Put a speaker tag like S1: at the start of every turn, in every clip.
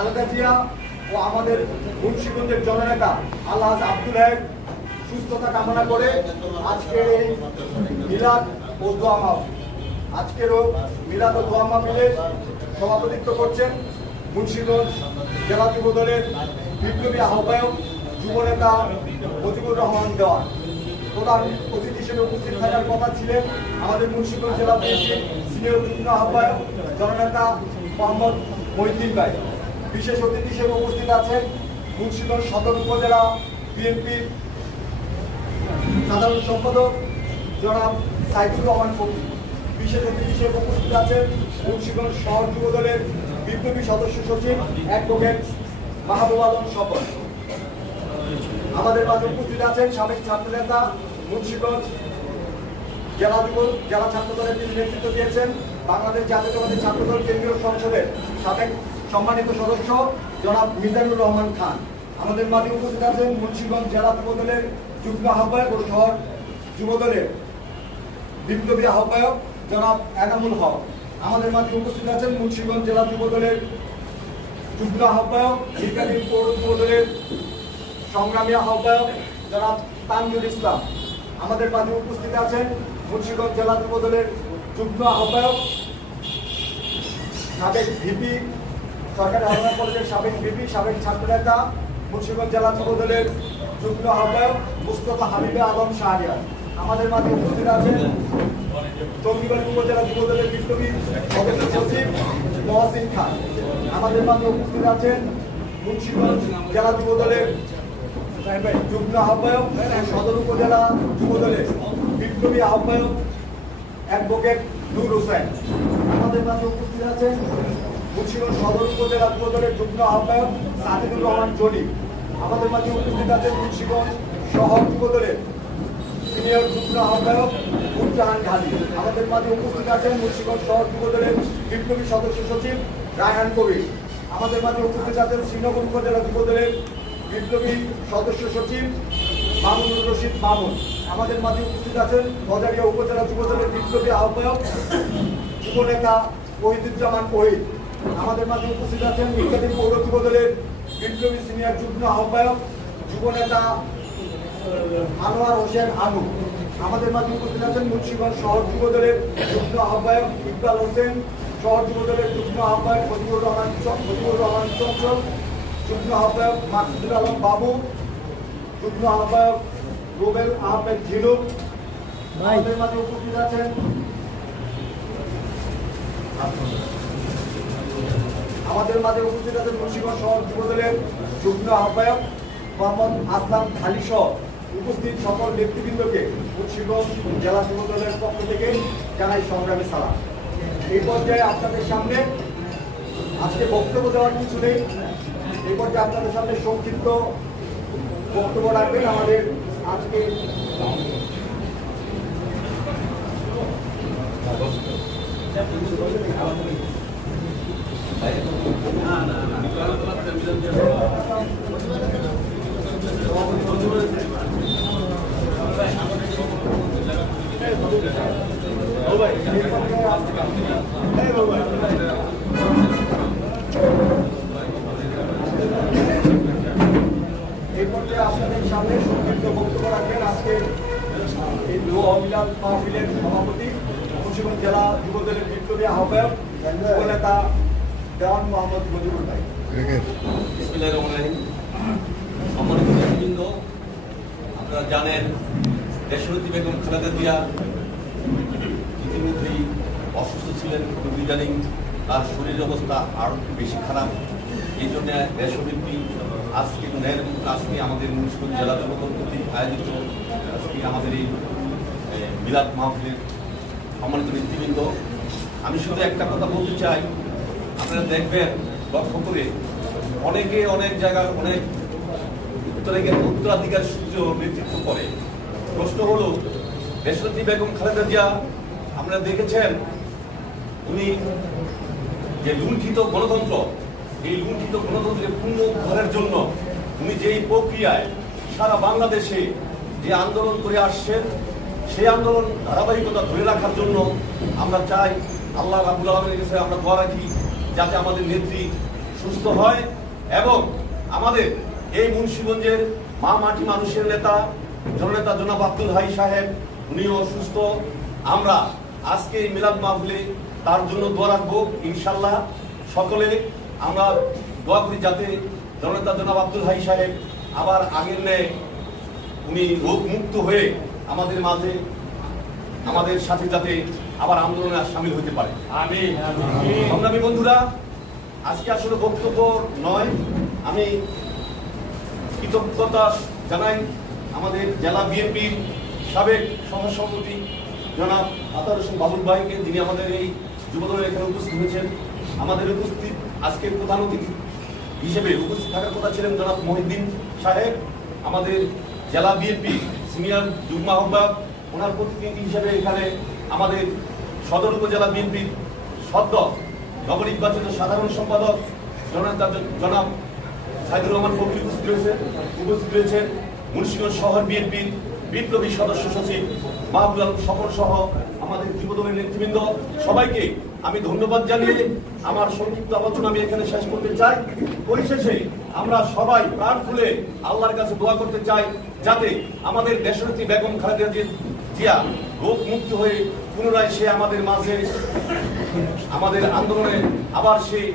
S1: খালেদা জিয়া ও আমাদের মুন্সিগঞ্জের জননেতা আল্লাহ আব্দুল হক সুস্থতা কামনা করে আজকের এই মিলাদ ও দোয়া মাহফিল। আজকেরও মিলাদ ও দোয়া মাহফিলের সভাপতিত্ব করছেন মুন্সিগঞ্জ জেলা যুব দলের বিপ্লবী আহ্বায়ক যুবনেতা মজিবুর রহমান দেওয়ান। প্রধান অতিথি হিসেবে উপস্থিত থাকার কথা ছিলেন আমাদের মুন্সিগঞ্জ জেলা বিএনপির সিনিয়র যুগ্ম আহ্বায়ক জননেতা মোহাম্মদ মহিদ্দিন ভাই। বিশেষ অতিথি হিসেবে উপস্থিত আছেন মুন্সিগঞ্জ সদর উপজেলা বিএনপির সাধারণ সম্পাদক জনাব সাইদুর রহমান ফকির। বিশেষ অতিথি হিসেবে উপস্থিত আছেন মুন্সিগঞ্জ শহর যুব দলের বিপ্লবী সদস্য সচিব, অ্যাডভোকেট মাহবুব আলম শপথ আমাদের মাঝে উপস্থিত আছেন সাবেক ছাত্রনেতা মুন্সিগঞ্জ জেলা যুব জেলা ছাত্র দলের তিনি নেতৃত্ব দিয়েছেন, বাংলাদেশ জাতীয়তাবাদী ছাত্র দল কেন্দ্রীয় সংসদের সাবেক সম্মানিত সদস্য, জনাব মিজানুর রহমান খান। আমাদের মাঝে উপস্থিত আছেন মুন্সিগঞ্জ জেলা যুব দলের যুগ্ম আহ্বায়ক ও শহর যুব দলের বিপ্লবী আহ্বায়ক জনাব এনামুল হক। আমাদের মাঝে উপস্থিত আছেন মুন্সিগঞ্জ জেলা যুব দলের যুগ্ম আহ্বায়ক দীর্ঘাদিন পৌর যুব দলের সংগ্রামী আহ্বায়ক জনাব তানজুল ইসলাম। আমাদের মাঝে উপস্থিত আছেন মুন্সিগঞ্জ জেলা যুব দলের যুগ্ম আহ্বায়ক সাবেক ভিপি সরকারি হাওড়া কলেজের সাবেক ভিপি সাবেক ছাত্রনেতা, মুন্সিগঞ্জ জেলা যুব দলের যুগ্ম আহ্বায়ক মুস্তফা হাবিবে আলম শাহরিয়ার। আমাদের মাঝে উপস্থিত আছেন টঙ্গিবাড়ি উপজেলা যুব দলের বিপ্লবী সচিব মহসিন খান। আমাদের মাঝে উপস্থিত আছেন মুন্সিগঞ্জ জেলা যুব দলের যুগ্ম আহ্বায়ক সদর উপজেলা যুবদলের বিপ্লবী আহ্বায়ক অ্যাডভোকেট নূর হোসেন। আমাদের মাঝে উপস্থিত আছেন মুন্সিগঞ্জ সদর উপজেলা যুব দলের যুগ্ম আহ্বায়ক সাজিদুর রহমান জলি আমাদের মাঝে উপস্থিত আছেন মুন্সিগঞ্জ শহর যুব দলের সিনিয়র যুগ্ম আহ্বায়ক নুরজাহান ঘালি আমাদের মাঝে উপস্থিত আছেন মুন্সিগঞ্জ শহর যুব দলের বিপ্লবী সদস্য সচিব রায়হান কবির। আমাদের মাঝে উপস্থিত আছেন শ্রীনগর উপজেলা যুব দলের বিপ্লবী সদস্য সচিব মামুনুর রশিদ মামুন। আমাদের মাঝে উপস্থিত আছেন বজারিয়া উপজেলা যুব দলের বিপ্লবী আহ্বায়ক যুবনেতা ওহিদুজ্জামান ওহিদ। আমাদের মাঝে উপস্থিত আছেন বিজ্ঞানী পৌর যুব দলের বিপ্লবী সিনিয়র যুগ্ম আহ্বায়ক যুবনেতা আনোয়ার হোসেন আনু। আমাদের মাঝে উপস্থিত আছেন মুন্সিগঞ্জ শহর যুব দলের যুগ্ম আহ্বায়ক ইকবাল হোসেন শহর যুব দলের যুগ্ম আহ্বায়ক ফজিবুর রহমান ফজিবুর রহমান চঞ্চল যুগ্ম আহ্বায়ক মাকসুদুল আলম বাবু যুগ্ম আহ্বায়ক রুবেল আহমেদ ঝিনুক। আমাদের মাঝে উপস্থিত আছেন আমাদের মাঝে উপস্থিত আছেন মুন্সিগঞ্জ শহর যুব দলের যুগ্ম আহ্বায়ক মোহাম্মদ আসলাম ঢালি সহ উপস্থিত সকল ব্যক্তিবৃন্দকে মুন্সিগঞ্জ জেলা যুব দলের পক্ষ থেকে জানাই সংগ্রামী সালাম। এই পর্যায়ে আপনাদের সামনে আজকে বক্তব্য দেওয়ার কিছু নেই। এই পর্যায়ে আপনাদের সামনে সংক্ষিপ্ত বক্তব্য রাখবেন আমাদের আজকে পর্যায়ে আপনাদের সামনে সংক্ষিপ্ত বক্তব্য রাখবেন আজকে এই দোয়া অমিলাল মাহফিলের সভাপতি মুন্সিগঞ্জ জেলা যুব দলের বিপ্লবী আহ্বায়ক যুবনেতা দেওয়ান মোহাম্মদ মজিবুর ভাই।
S2: বিসমিল্লাহির রহমানির রহিম। সম্মানিত নেতৃবৃন্দ আপনারা জানেন দেশরতী বেগম খালেদা জিয়া ইতিমধ্যেই অসুস্থ ছিলেন ইদানিং। তার শরীরের অবস্থা আরও একটু বেশি খারাপ। এই জন্য দেশব্যাপী আজকে ন্যায়ের আজকে আমাদের মুন্সিগঞ্জ জেলা কর্তৃক আয়োজিত আজকে আমাদের এই মিলাদ মাহফিলের সম্মানিত নেতৃবৃন্দ আমি শুধু একটা কথা বলতে চাই। আপনারা দেখবেন লক্ষ্য করে অনেকে অনেক জায়গার, অনেক উত্তরাধিকার উত্তরাধিকার সূত্র নেতৃত্ব করে। প্রশ্ন হলো দেশরতী বেগম খালেদা জিয়া, আপনারা দেখেছেন, উনি যে লুণ্ঠিত গণতন্ত্র, এই লুণ্ঠিত গণতন্ত্রের পূর্ণ উদ্ধারের জন্য উনি যেই প্রক্রিয়ায় সারা বাংলাদেশে যে আন্দোলন করে আসছেন, সেই আন্দোলন ধারাবাহিকতা ধরে রাখার জন্য আমরা চাই, আল্লাহ রাবুল আলমের কাছে আমরা দোয়া রাখি। যাতে আমাদের নেত্রী
S3: সুস্থ হয় এবং আমাদের এই মুন্সিগঞ্জের মা মাটি মানুষের নেতা, জননেতা জনাব আব্দুল হাই সাহেব, উনিও সুস্থ। আমরা আজকে এই মিলাদ মাহফিলে তার জন্য দোয়া রাখব ইনশাল্লাহ সকলে আমরা দোয়া করি যাতে জননেতা জনাব আব্দুল হাই সাহেব আবার আগের ন্যায় উনি রোগ মুক্ত হয়ে আমাদের মাঝে, আমাদের সাথে যাতে আবার আন্দোলনে সামিল হতে পারে।
S2: আমি
S3: সংগ্রামী বন্ধুরা আজকে আসলে বক্তব্য নয়। আমি কৃতজ্ঞতা জানাই আমাদের জেলা বিএনপির সাবেক সহসভাপতি জনাব আতার হোসেন বাবুল ভাইকে যিনি আমাদের এই যুবদলের এখানে উপস্থিত হয়েছেন। আমাদের উপস্থিত আজকের প্রধান অতিথি হিসেবে উপস্থিত থাকার কথা ছিলেন জনাব মহিদ্দিন সাহেব। আমাদের জেলা বিএনপি সিনিয়র যুগ্ম আহ্বায়ক ওনার প্রতিনিধি হিসেবে এখানে আমাদের সদর উপজেলা বিএনপির সদ্য নবনির্বাচিত সাধারণ সম্পাদক জননেতা জনাব সাইদুর রহমান ফকির উপস্থিত রয়েছে উপস্থিত রয়েছেন মুন্সিগঞ্জ শহর বিএনপির বিপ্লবী সদস্য সচিব মাহবুল আলম সফর সহ আমাদের যুবদলের নেতৃবৃন্দ। সবাইকে আমি ধন্যবাদ জানিয়ে আমার সংক্ষিপ্ত আলোচনা আমি এখানে শেষ করতে চাই। পরিশেষে আমরা সবাই প্রাণ খুলে আল্লাহর কাছে দোয়া করতে চাই যাতে আমাদের দেশনেত্রী বেগম খালেদা জি- জিয়া রোগ মুক্ত হয়ে পুনরায় সে আমাদের মাঝে, আমাদের আন্দোলনে আবার সেই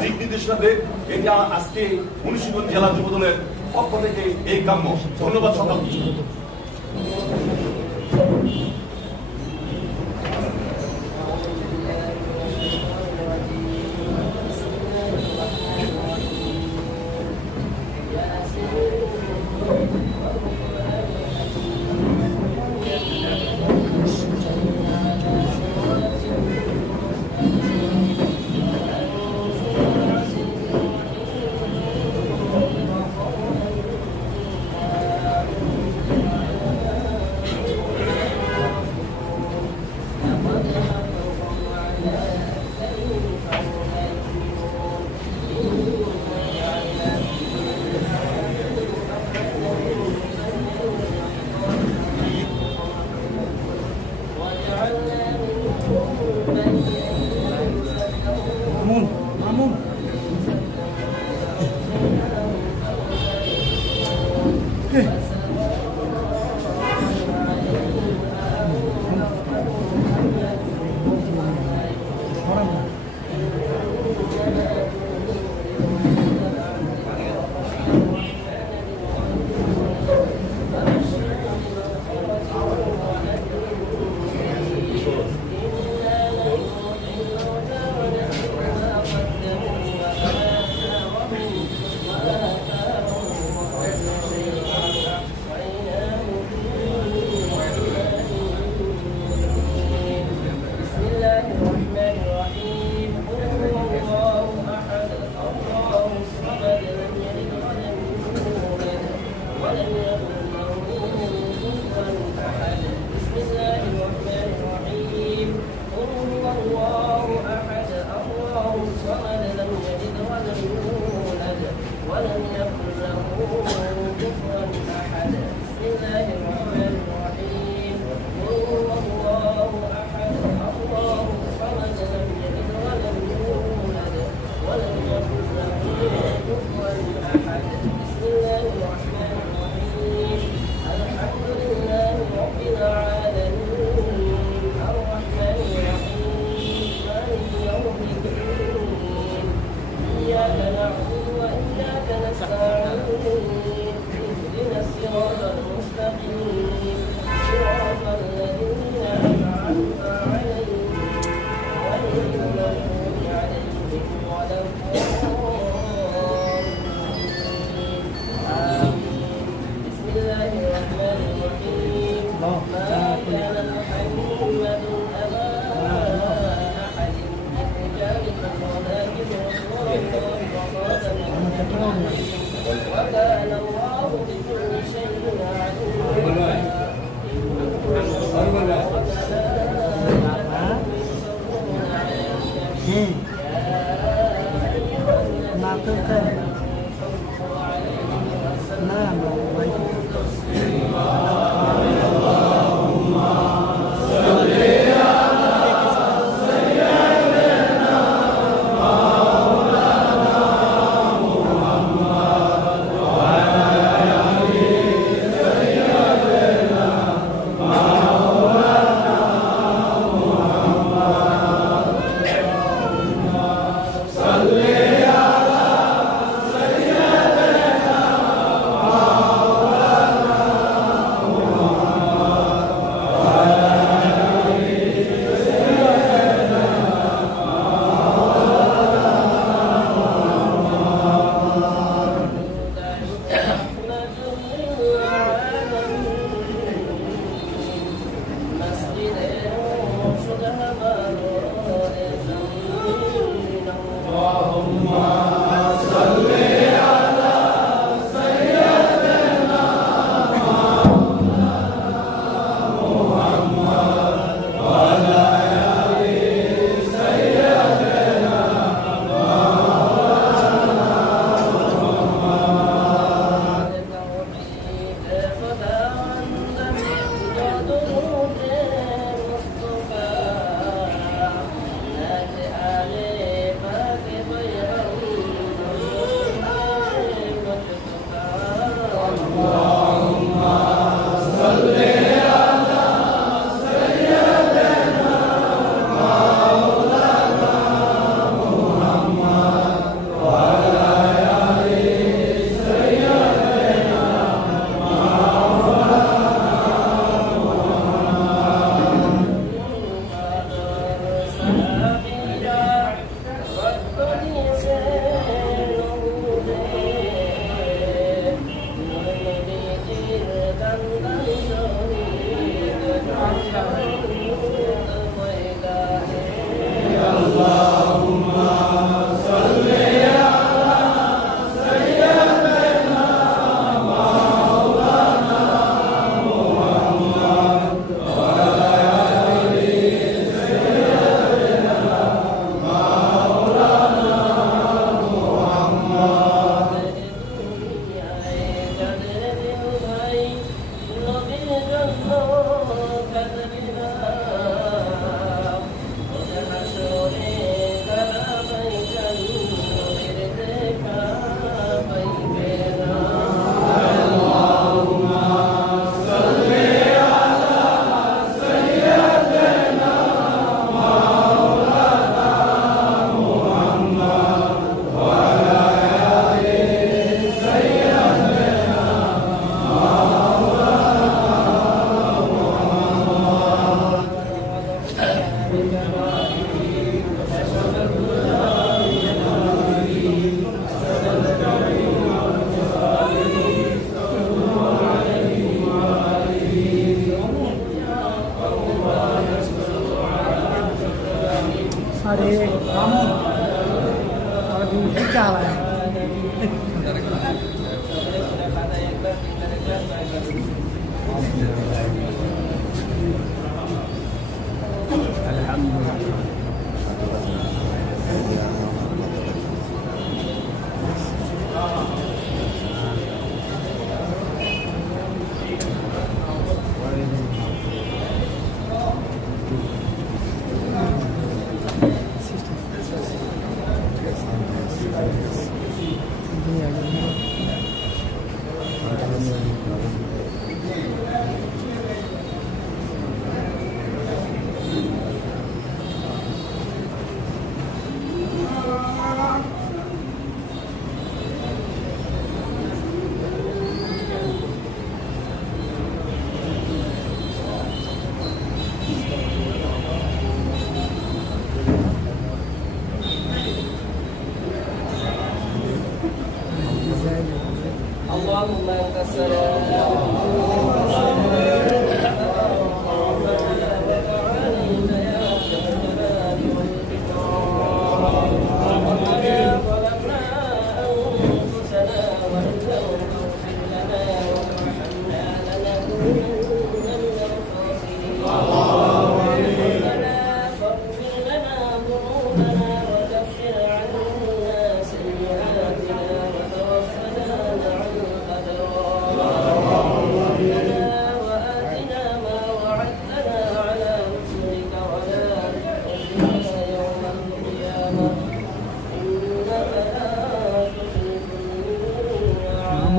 S3: দিক নির্দেশনা দেব এটা আজকে মুন্সিগঞ্জ জেলা যুবদলের পক্ষ থেকে এই কাম্য। ধন্যবাদ সকলকে।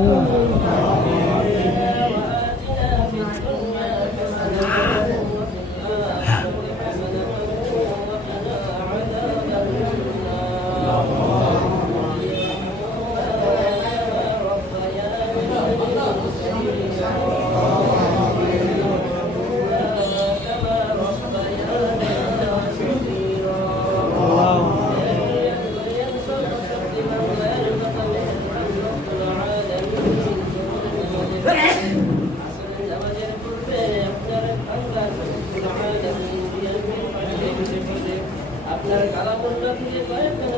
S3: 오. আপনার কালামুল্লাহ দিয়ে কয়েকখানা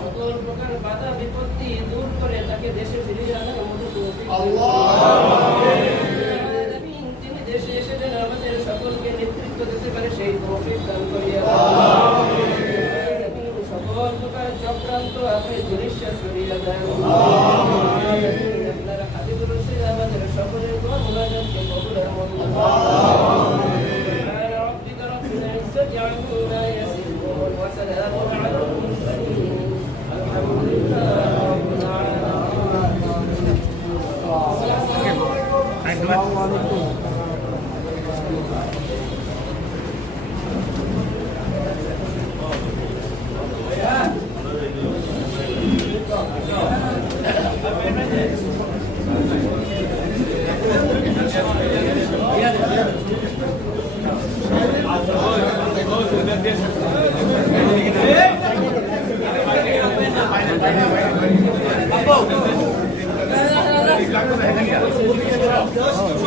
S3: সকল প্রকার বিপত্তি দূর করে তাকে দেশে ফিরে তিনি দেশে আমাদের সকলকে নেতৃত্ব দিতে পারে সেই দান করিয়া সকল প্রকার চক্রান্ত আপনি ধরিষ্যাস করিয়া দেন Assalamualaikum.
S4: 안녕하십니까.